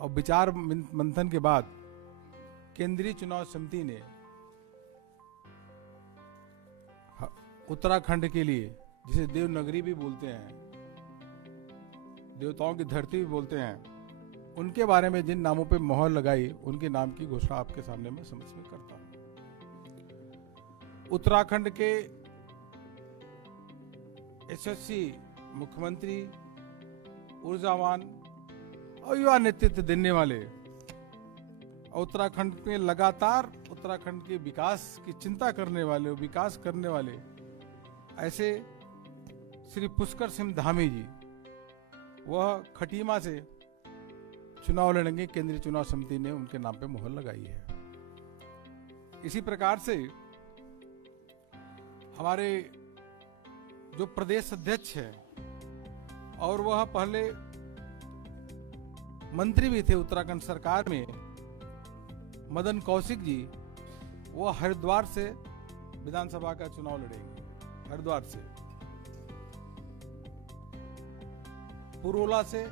और विचार मंथन के बाद केंद्रीय चुनाव समिति ने उत्तराखंड के लिए, जिसे देवनगरी भी बोलते हैं, देवताओं की धरती भी बोलते हैं, उनके बारे में जिन नामों पे मोहर लगाई उनके नाम की घोषणा आपके सामने मैं समझ में करता हूं। उत्तराखंड के यशस्वी मुख्यमंत्री, ऊर्जावान और युवा नेतृत्व देने वाले, उत्तराखंड में लगातार उत्तराखंड के विकास की चिंता करने वाले, विकास करने वाले ऐसे श्री पुष्कर सिंह धामी जी, वह खटीमा से चुनाव लड़ेंगे। केंद्रीय चुनाव समिति ने उनके नाम पे मोहर लगाई है। इसी प्रकार से हमारे जो प्रदेश अध्यक्ष है और वह पहले मंत्री भी थे उत्तराखंड सरकार में, मदन कौशिक जी, वो हरिद्वार से विधानसभा का चुनाव लड़ेंगे। हरिद्वार से, पुरोला से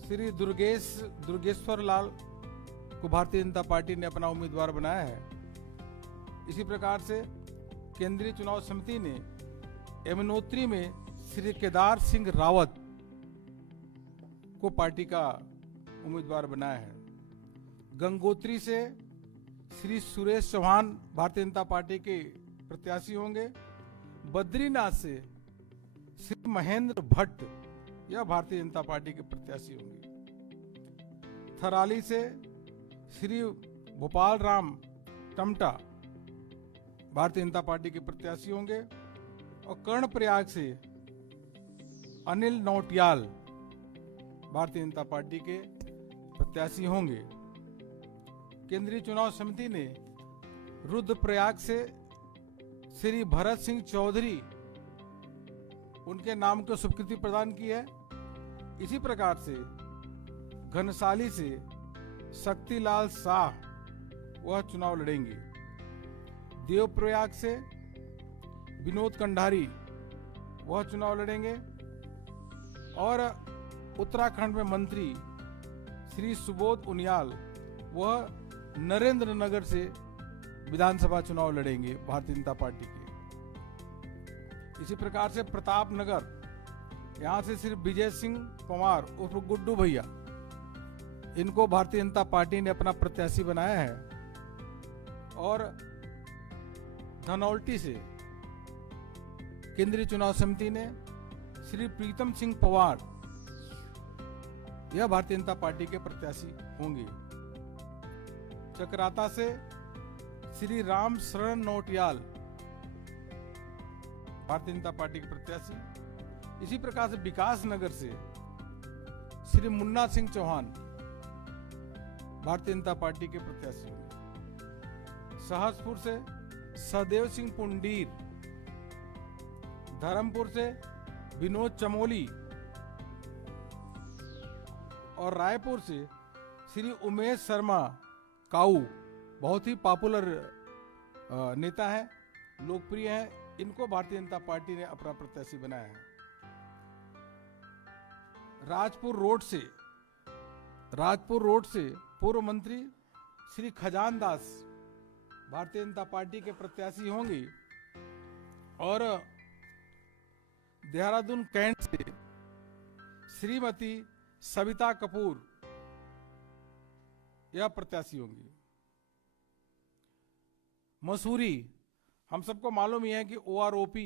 श्री दुर्गेश्वर लाल को भारतीय जनता पार्टी ने अपना उम्मीदवार बनाया है। इसी प्रकार से केंद्रीय चुनाव समिति ने यमुनोत्री में श्री केदार सिंह रावत को पार्टी का उम्मीदवार बनाया है। गंगोत्री से श्री सुरेश चौहान भारतीय जनता पार्टी के प्रत्याशी होंगे। बद्रीनाथ से श्री महेंद्र भट्ट, यह भारतीय जनता पार्टी के प्रत्याशी होंगे। थराली से श्री भोपाल राम टमटा भारतीय जनता पार्टी के प्रत्याशी होंगे। और कर्णप्रयाग से अनिल नौटियाल भारतीय जनता पार्टी के प्रत्याशी होंगे। केंद्रीय चुनाव समिति ने रुद्रप्रयाग से श्री भरत सिंह चौधरी, उनके नाम को स्वीकृति प्रदान की है। इसी प्रकार से घनसाली से शक्तिलाल शाह, वह चुनाव लड़ेंगे। देवप्रयाग से विनोद कंडारी, वह चुनाव लड़ेंगे। और उत्तराखंड में मंत्री श्री सुबोध उनियाल, वह नरेंद्र नगर से विधानसभा चुनाव लड़ेंगे भारतीय जनता पार्टी के। इसी प्रकार से प्रताप नगर, यहां से श्री विजय सिंह पंवार उर्फ गुड्डू भैया, इनको भारतीय जनता पार्टी ने अपना प्रत्याशी बनाया है। और धनौल्टी से केंद्रीय चुनाव समिति ने श्री प्रीतम सिंह पवार, यह भारतीय जनता पार्टी के प्रत्याशी होंगे। चकराता से श्री राम शरण नौटियाल, भारतीय जनता पार्टी के प्रत्याशी। इसी प्रकार से विकास नगर से श्री मुन्ना सिंह चौहान भारतीय जनता पार्टी के प्रत्याशी होंगे। सहसपुर से सदेव सिंह पुंडीर, धर्मपुर से विनोद चमोली और रायपुर से श्री उमेश शर्मा काऊ, बहुत ही पॉपुलर नेता है, लोकप्रिय है, इनको भारतीय जनता पार्टी ने अपना प्रत्याशी बनाया है। राजपुर रोड से पूर्व मंत्री श्री खजान दास भारतीय जनता पार्टी के प्रत्याशी होंगे। और देहरादून कैंट से श्रीमती सविता कपूर, यह प्रत्याशी होंगी। मसूरी, हम सबको मालूम ही है कि OROP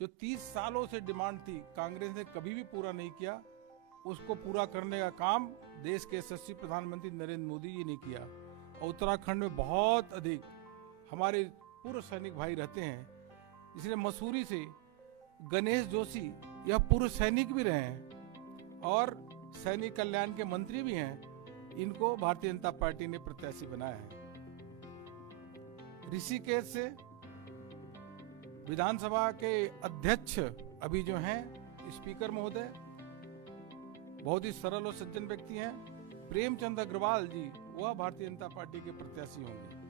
जो 30 सालों से डिमांड थी, कांग्रेस ने कभी भी पूरा नहीं किया, उसको पूरा करने का काम देश के यशस्वी प्रधानमंत्री नरेंद्र मोदी जी ने किया। और उत्तराखंड में बहुत अधिक हमारे पूर्व सैनिक भाई रहते हैं, इसलिए मसूरी से गणेश जोशी, यह पूर्व सैनिक भी रहे हैं और सैनिक कल्याण के मंत्री भी हैं, इनको भारतीय जनता पार्टी ने प्रत्याशी बनाया है। ऋषिकेश से विधानसभा के अध्यक्ष अभी जो हैं स्पीकर महोदय, बहुत ही सरल और सज्जन व्यक्ति हैं, प्रेमचंद अग्रवाल जी, वह भारतीय जनता पार्टी के प्रत्याशी होंगे।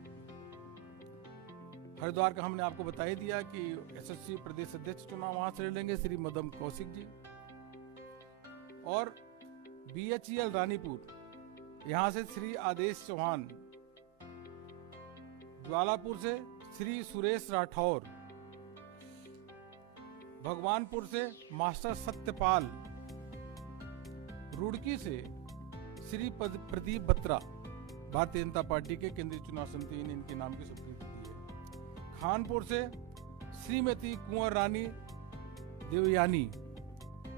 हरिद्वार का हमने आपको बता ही दिया कि यशस्वी प्रदेश अध्यक्ष चुनाव वहां से लड़ेंगे श्री मदन कौशिक जी। और BHEL रानीपुर, यहां से श्री आदेश चौहान। ज्वालापुर से श्री सुरेश राठौर। भगवानपुर से मास्टर सत्यपाल। रुड़की से श्री प्रदीप बत्रा। भारतीय जनता पार्टी के केंद्रीय चुनाव समिति ने इनके नाम की स्वीकृति दी है। खानपुर से श्रीमती कुंवर रानी देवयानी,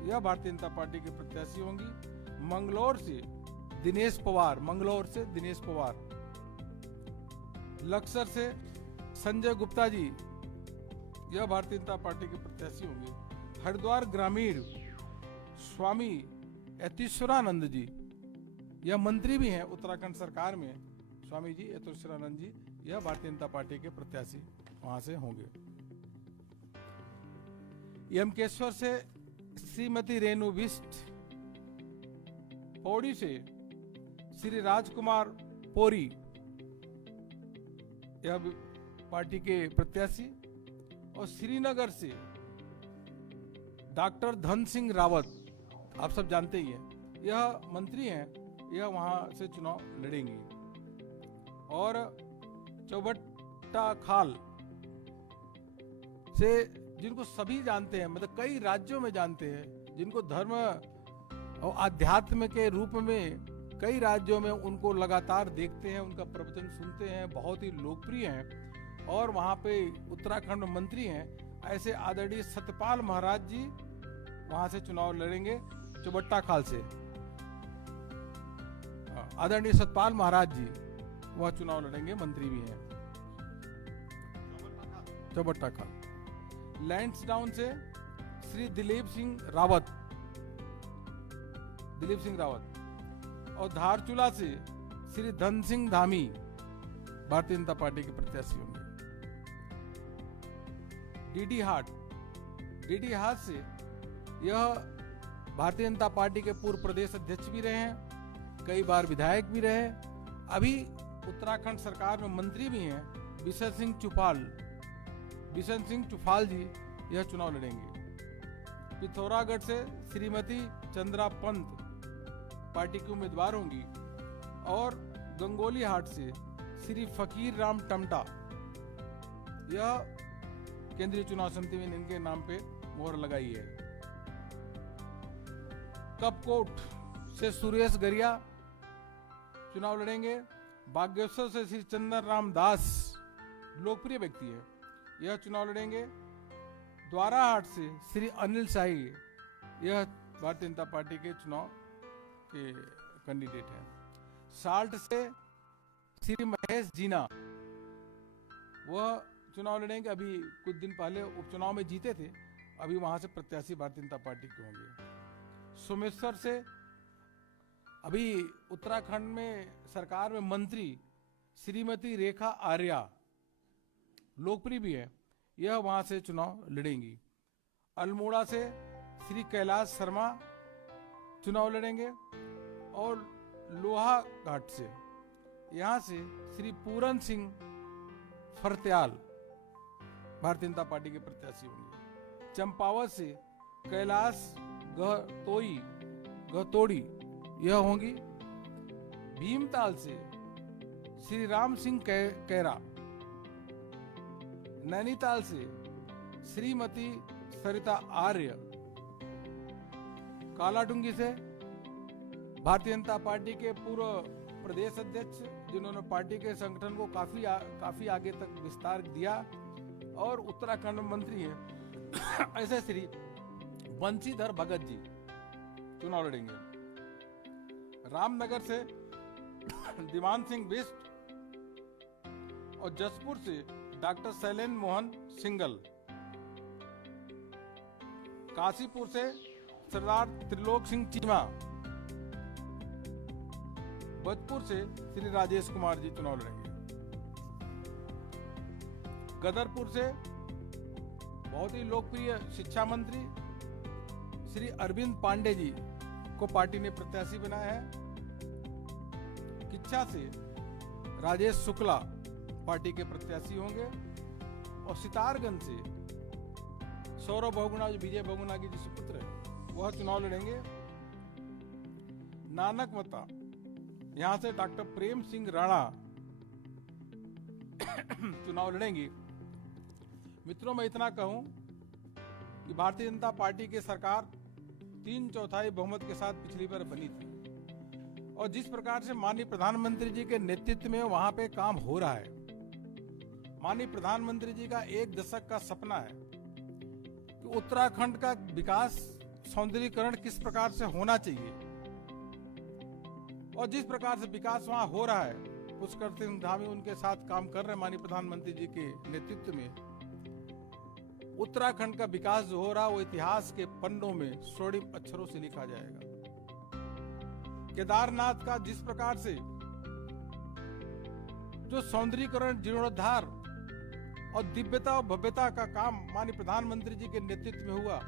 यह भारतीय जनता पार्टी के प्रत्याशी होंगी। मंगलौर से दिनेश पवार। लक्सर से संजय गुप्ता जी, यह भारतीय जनता पार्टी के प्रत्याशी होंगे। हरिद्वार ग्रामीण स्वामी यतीश्वरानंद जी, यह मंत्री भी हैं उत्तराखंड सरकार में। स्वामी जी यतीश्वरानंद जी, यह भारतीय जनता पार्टी के प्रत्याशी वहां से होंगे। यमकेश्वर से श्रीमती रेणु बिष्ट। पौड़ी से श्री राजकुमार पोरी, यह पार्टी के प्रत्याशी। और श्रीनगर से डॉक्टर धन सिंह रावत, आप सब जानते ही हैं, यह मंत्री हैं, यह वहां से चुनाव लड़ेंगी। और चौबट्टा खाल से, जिनको सभी जानते हैं, मतलब कई राज्यों में जानते हैं, जिनको धर्म और आध्यात्म के रूप में कई राज्यों में उनको लगातार देखते हैं, उनका प्रवचन सुनते हैं, बहुत ही लोकप्रिय हैं और वहां पे उत्तराखंड में मंत्री हैं। ऐसे आदरणीय सत्यपाल महाराज जी वहां से चुनाव लड़ेंगे, चौबट्टा खाल से। आदरणीय सत्यपाल महाराज जी वह चुनाव लड़ेंगे, मंत्री भी हैं। चौबट्टा खाल। लैंसडाउन से श्री दिलीप सिंह रावत। और धारचूला से श्री धन सिंह धामी भारतीय जनता पार्टी के प्रत्याशी होंगे। डीडी हाट से यह भारतीय जनता पार्टी के पूर्व प्रदेश अध्यक्ष भी रहे हैं, कई बार विधायक भी रहे, अभी उत्तराखंड सरकार में मंत्री भी हैं। बिशन सिंह चुफाल जी यह चुनाव लड़ेंगे। पिथौरागढ़ से श्रीमती चंद्रा पंत पार्टी की उम्मीदवार होंगी। और गंगोली हाट से श्री फकीर राम टमटा, यह केंद्रीय चुनाव समिति में इनके नाम पे मोहर लगाई है। कपकोट से सुरेश गरिया चुनाव लड़ेंगे। बागेश्वर से श्री चंदन राम दास, लोकप्रिय व्यक्ति है, यह चुनाव लड़ेंगे। द्वाराहाट से श्री अनिल शाही, यह भारतीय जनता पार्टी के चुनाव के कैंडिडेट हैं। साल्ट से श्री महेश जीना, वह चुनाव लड़ेंगे। अभी कुछ दिन पहले उपचुनाव में जीते थे, अभी वहां से प्रत्याशी भारतीय जनता पार्टी के होंगे। सोमेश्वर से अभी उत्तराखंड में सरकार में मंत्री श्रीमती रेखा आर्या, लोकप्रिय भी है, यह वहां से चुनाव लड़ेंगी। अल्मोड़ा से श्री कैलाश शर्मा चुनाव लड़ेंगे। और लोहा घाट से यहां से श्री पूरन सिंह फरत्याल भारतीय जनता पार्टी के प्रत्याशी होंगे। चंपावत से कैलाश गहतोड़ी यह होंगी। भीमताल से श्री राम सिंह कैरा। नैनीताल से श्रीमती सरिता आर्य। कालाडूंगी से भारतीय जनता पार्टी के पूर्व प्रदेश अध्यक्ष, जिन्होंने पार्टी के संगठन को काफी आगे तक विस्तार दिया और उत्तराखंड मंत्री हैं, ऐसे श्री बंशीधर भगत जी चुनाव लड़ेंगे। रामनगर से दीवान सिंह बिष्ट और जसपुर से डॉक्टर शैलेंद्र मोहन सिंगल। काशीपुर से सरदार त्रिलोक सिंह चीमा। बजपुर से श्री राजेश कुमार जी चुनाव लड़ेंगे। गदरपुर से बहुत ही लोकप्रिय शिक्षा मंत्री श्री अरविंद पांडे जी को पार्टी ने प्रत्याशी बनाया है। किच्छा से राजेश शुक्ला पार्टी के प्रत्याशी होंगे। और सितारगंज से सौरभ बहुगुणा, जो विजय बहुगुणा के जो सुपुत्र है, वह चुनाव लड़ेंगे। नानकमता, यहां से डॉक्टर प्रेम सिंह राणा चुनाव लड़ेंगी। मित्रों, मैं इतना कहूं कि भारतीय जनता पार्टी की सरकार 3/4 बहुमत के साथ पिछली बार बनी थी, और जिस प्रकार से माननीय प्रधानमंत्री जी के नेतृत्व में वहां पे काम हो रहा है, माननीय प्रधानमंत्री जी का 1 दशक का सपना है कि उत्तराखंड का विकास, सौंदर्यीकरण किस प्रकार से होना चाहिए, और जिस प्रकार से विकास वहां हो रहा है, पुष्कर सिंह धामी उनके साथ काम कर रहे हैं माननीय प्रधानमंत्री जी के नेतृत्व में। उत्तराखंड का विकास जो हो रहा है वो इतिहास के पन्नों में स्वर्णिम अक्षरों से लिखा जाएगा। केदारनाथ का जिस प्रकार से जो सौंदर्यीकरण, जीर्णोद्धार और दिव्यता और भव्यता का काम माननीय प्रधानमंत्री जी के नेतृत्व में हुआ,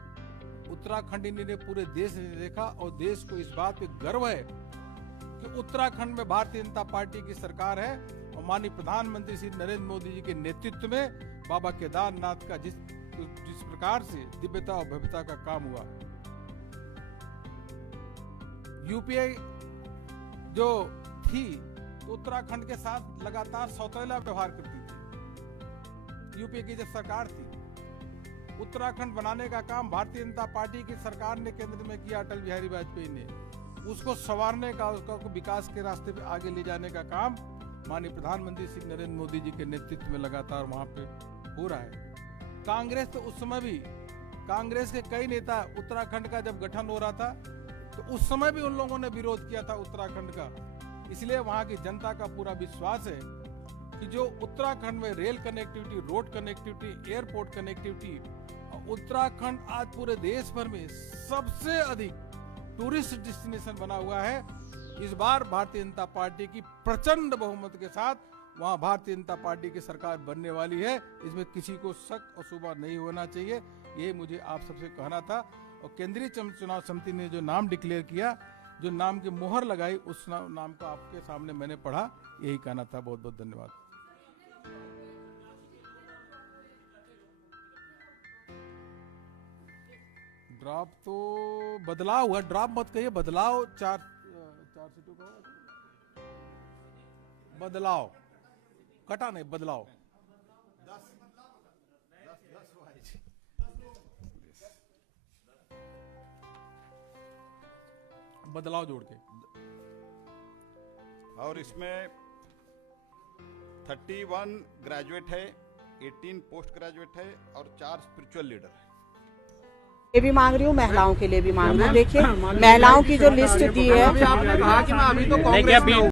उत्तराखंड ने पूरे देश ने देखा, और देश को इस बात पे गर्व है कि उत्तराखंड में भारतीय जनता पार्टी की सरकार है, और माननीय प्रधानमंत्री श्री नरेंद्र मोदी जी के नेतृत्व में बाबा केदारनाथ का जिस प्रकार से दिव्यता और भव्यता का काम हुआ। यूपीए जो थी तो उत्तराखंड के साथ लगातार सौतेला व्यवहार करती थी। यूपीए की जब सरकार थी, उत्तराखंड बनाने का काम भारतीय जनता पार्टी की सरकार ने केंद्र में किया, अटल बिहारी वाजपेयी ने। उसको संवारने का, उसका विकास के रास्ते पे आगे ले जाने का काम माननीय प्रधानमंत्री श्री नरेंद्र मोदी जी के नेतृत्व में लगातार वहां पे हो रहा है। कांग्रेस तो उस समय भी, कांग्रेस के कई नेता उत्तराखंड का जब गठन हो रहा था तो उस समय भी उन लोगों ने विरोध किया था उत्तराखंड का। इसलिए वहां की जनता का पूरा विश्वास है कि जो उत्तराखंड में rail connectivity, road connectivity, airport connectivity, Uttarakhand आज पूरे देश भर में सबसे अधिक टूरिस्ट डेस्टिनेशन बना हुआ है। इस बार भारतीय जनता पार्टी की प्रचंड बहुमत के साथ वहां भारतीय जनता पार्टी की सरकार बनने वाली है। इसमें किसी को शक और शुबा नहीं होना चाहिए, ये मुझे आप सबसे कहना था। और केंद्रीय चुनाव समिति ने जो नाम डिक्लेयर किया, जो नाम की मोहर लगाई, उस नाम को आपके सामने मैंने पढ़ा, यही कहना था। बहुत बहुत धन्यवाद। ड्रॉप तो बदलाव हुआ, ड्रॉप मत कहिए, बदलाव 4 सीटों का बदलाव, कटा नहीं, बदलाव 10 बदलाव जोड़ के। और इसमें 31 ग्रेजुएट है, 18 पोस्ट ग्रेजुएट है और 4 स्पिरिचुअल लीडर है। ये भी मांग रही हूँ, महिलाओं के लिए भी मांग रही हूँ। देखिए, महिलाओं की जो लिस्ट दी है, आपने कहा कि मैं अभी तो कांग्रेस में हूं।